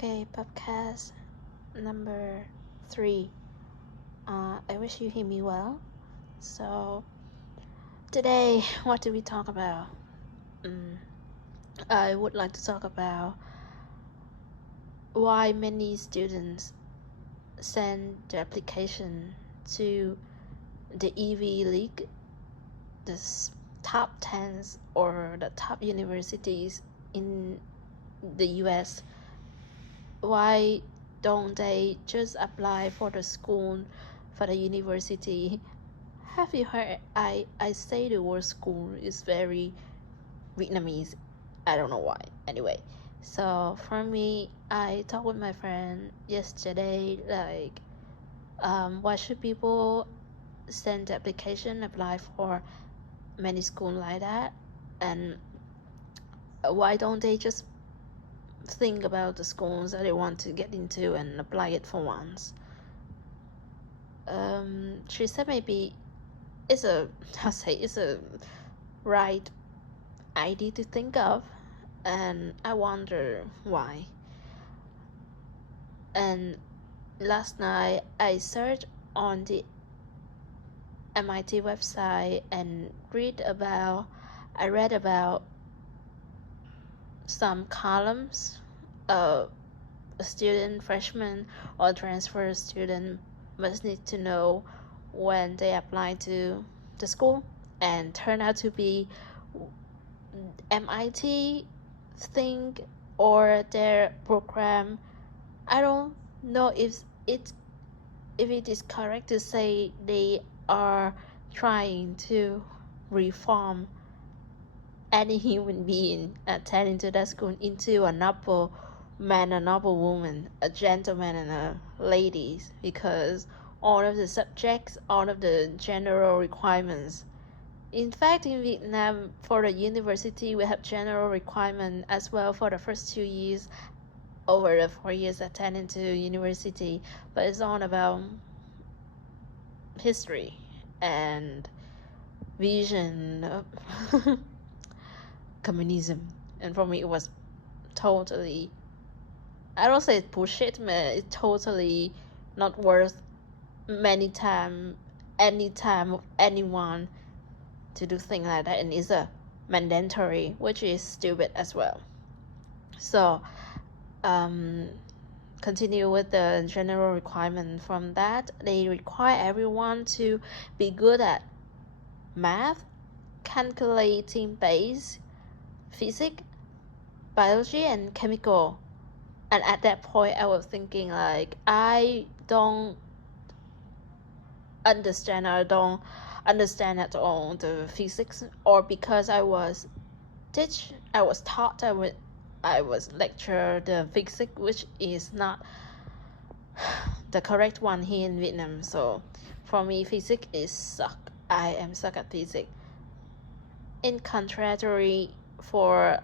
Okay, Popcast number 3. I wish you hear me well. So, today, what do we talk about? I would like to talk about why many students send their application to the Ivy League, the top 10s or the top universities in the US. Why don't they just apply for the school, for the university? Have you heard? I say the word school is very Vietnamese. I don't know why. Anyway, so for me, I talked with my friend yesterday. Why should people send the application, apply for many schools like that, and why don't they just think about the schools that they want to get into and apply it for once? She said maybe it's a right idea to think of, and I wonder why. And last night I searched on the MIT website and I read about some columns. A student, freshman or transfer student must need to know when they apply to the school, and turn out to be MIT think or their program. I don't know if it is correct to say they are trying to reform any human being attending to that school into a noble man, a noble woman, a gentleman and a ladies, because all of the subjects, all of the general requirements. In fact, in Vietnam, for the university, we have general requirement as well for the first 2 years over the 4 years attending to university, but it's all about history and vision of communism. And for me, it was totally, I don't say it's bullshit, but it's totally not worth any time of anyone to do things like that, and it's a mandatory, which is stupid as well. So continue with the general requirement. From that, they require everyone to be good at math, calculating base, physics, biology, and chemical. And at that point, I was thinking I don't understand at all the physics, or because I was taught, I was lectured the physics, which is not the correct one here in Vietnam. So for me, physics is suck. I am suck at physics. In contrary, for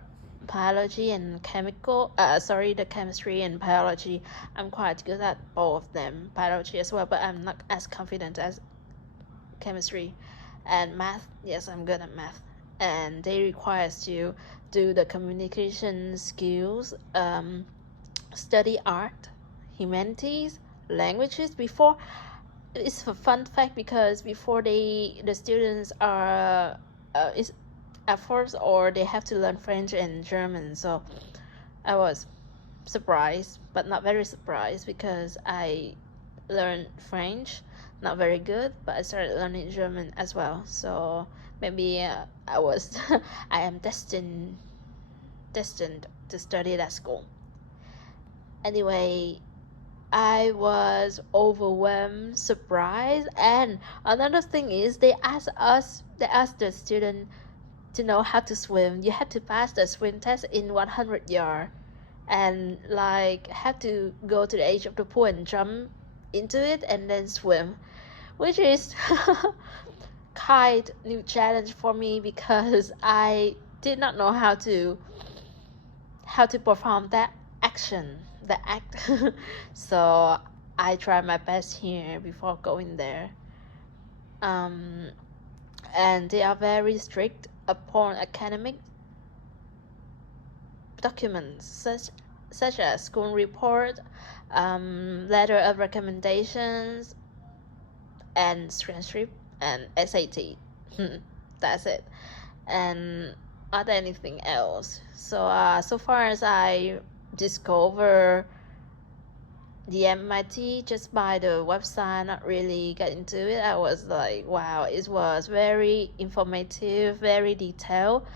biology and the chemistry and biology, I'm quite good at both of them. Biology as well, but I'm not as confident as chemistry. And math, yes, I'm good at math. And they require us to do the communication skills, study art, humanities, languages before. It's a fun fact, because before the students are is at first, or they have to learn French and German. So I was surprised, but not very surprised, because I learned French, not very good, but I started learning German as well. So maybe I am destined to study that school. Anyway, I was overwhelmed, surprised, and another thing is they asked the student to know how to swim. You have to pass the swim test in 100 yards, and have to go to the edge of the pool and jump into it and then swim, which is kind new challenge for me, because I did not know how to perform that act. So I tried my best here before going there. And they are very strict upon academic documents, such as school report, letter of recommendations, and transcript and SAT. That's it. And not anything else. So far as I discover the MIT just by the website, not really get into it, I was like, wow, it was very informative, very detailed,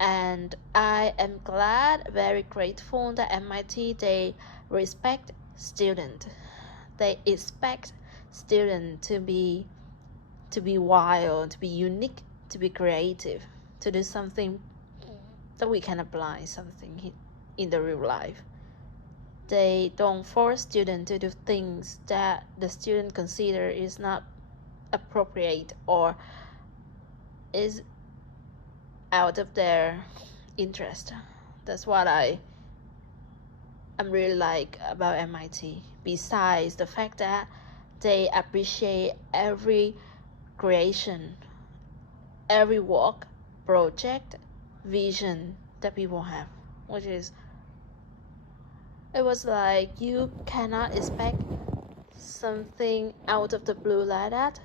and I am glad, very grateful that MIT, they respect student, they expect student to be wild, to be unique, to be creative, to do something that we can apply something in the real life. They don't force students to do things that the student consider is not appropriate or is out of their interest. That's what I'm really like about MIT. Besides the fact that they appreciate every creation, every work, project, vision that people have, which is, it was like you cannot expect something out of the blue like that,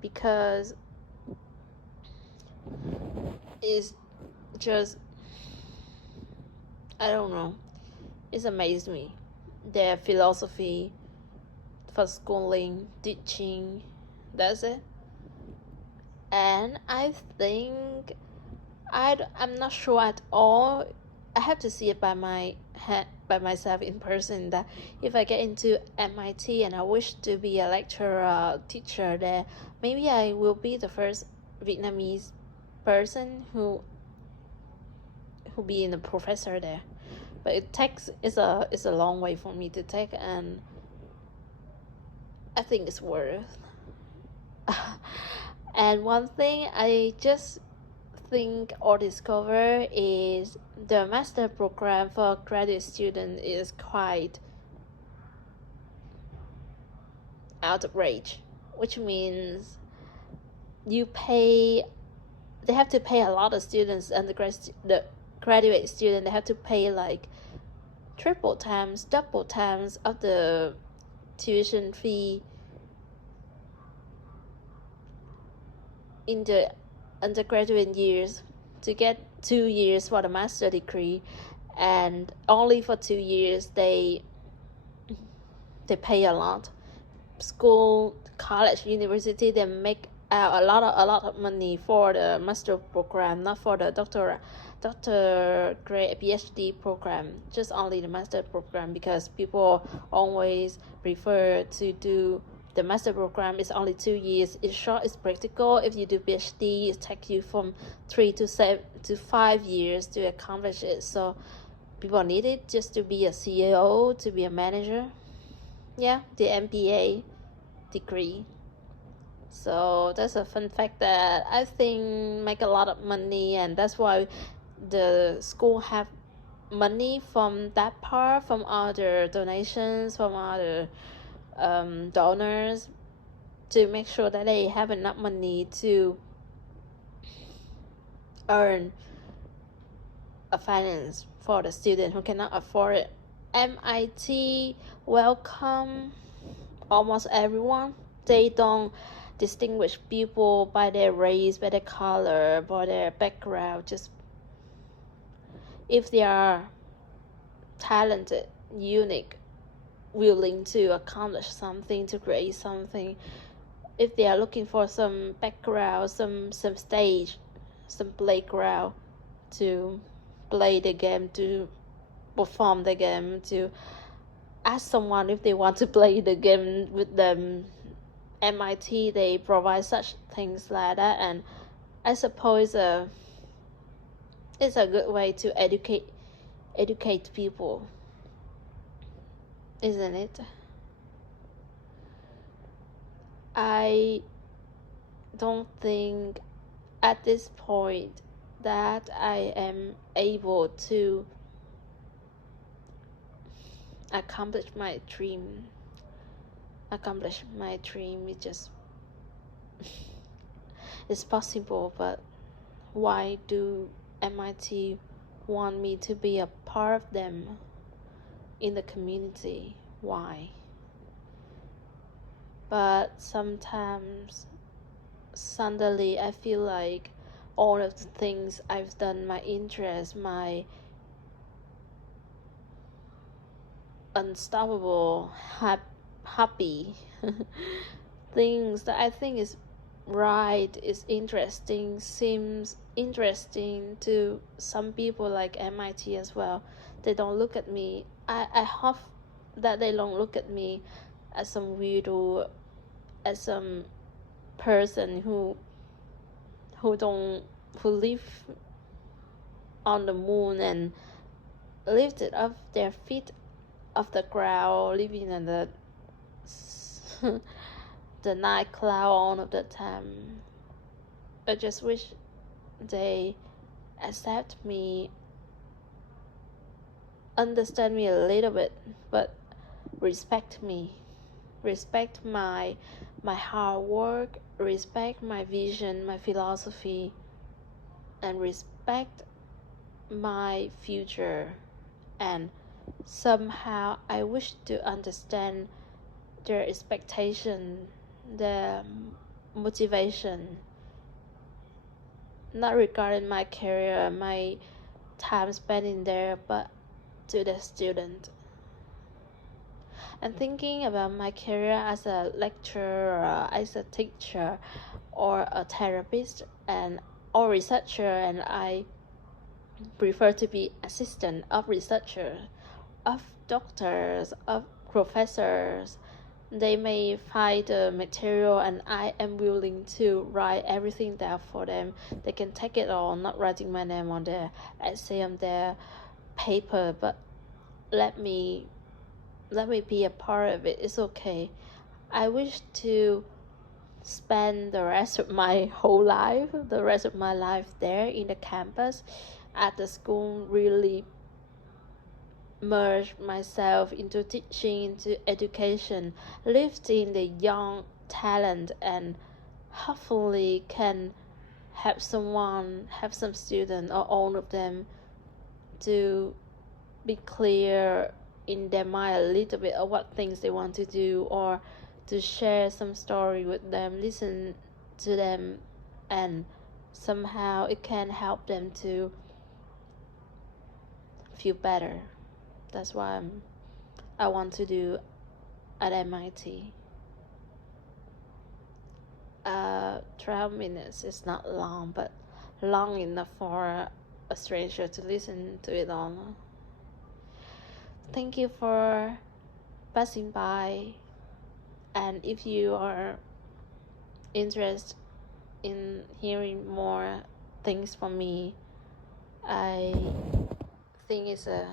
because it's just, I don't know, it's amazed me, their philosophy for schooling, teaching, that's it. And I think I'm not sure at all. I have to see it by myself in person, that if I get into MIT and I wish to be a lecturer, teacher there, maybe I will be the first Vietnamese person who be in a professor there. But it's a long way for me to take, and I think it's worth. And one thing I just think or discover is the master program for graduate students is quite out of range, which means they have to pay a lot of students, and the graduate student, they have to pay like triple times, double times of the tuition fee in the undergraduate years to get 2 years for the master degree, and only for 2 years they pay a lot. School, college, university, they make out a lot of money for the master program, not for the doctor grade PhD program, just only the master program, because people always prefer to do the master program. Is only 2 years. It's short, it's practical. If you do PhD, it takes you from 3 to 5 years to accomplish it. So people need it just to be a CEO, to be a manager. Yeah, the MBA degree. So that's a fun fact that I think make a lot of money, and that's why the school have money from that part, from other donations, from other donors, to make sure that they have enough money to earn a finance for the student who cannot afford it. MIT welcome almost everyone. They don't distinguish people by their race, by their color, by their background. Just if they are talented, unique, willing to accomplish something, to create something, if they are looking for some background, some stage, some playground to play the game, to perform the game, to ask someone if they want to play the game with them, MIT, they provide such things like that. And I suppose it's a good way to educate people, isn't it? I don't think at this point that I am able to accomplish my dream. It just it's possible, but why do MIT want me to be a part of them? in the community. Why? But sometimes suddenly I feel like all of the things I've done, my interest, my unstoppable happy things that I think is right, is interesting, seems interesting to some people like MIT as well. They don't look at me. I hope that they don't look at me as some weirdo, as some person who live on the moon and lifted up their feet off the ground, living in the the night cloud all of the time. I just wish they accept me, understand me a little bit, but respect me, respect my hard work, respect my vision, my philosophy, and respect my future. And somehow I wish to understand their expectation, their motivation, not regarding my career, my time spent in there, but to the student. And thinking about my career as a lecturer, as a teacher, or a therapist, and or researcher, and I prefer to be assistant of researchers, of doctors, of professors. They may find the material and I am willing to write everything down for them. They can take it all, not writing my name on their essay, on their paper, but let me be a part of it. It's okay. I wish to spend the rest of my whole life, the rest of my life there in the campus at the school, really merge myself into teaching, into education, lifting the young talent, and hopefully can have some student or all of them to be clear in their mind a little bit of what things they want to do, or to share some story with them, listen to them, and somehow it can help them to feel better. That's why I want to do at MIT. 12 minutes is not long, but long enough for a stranger to listen to it all. Thank you for passing by, and if you are interested in hearing more things from me, I think it's a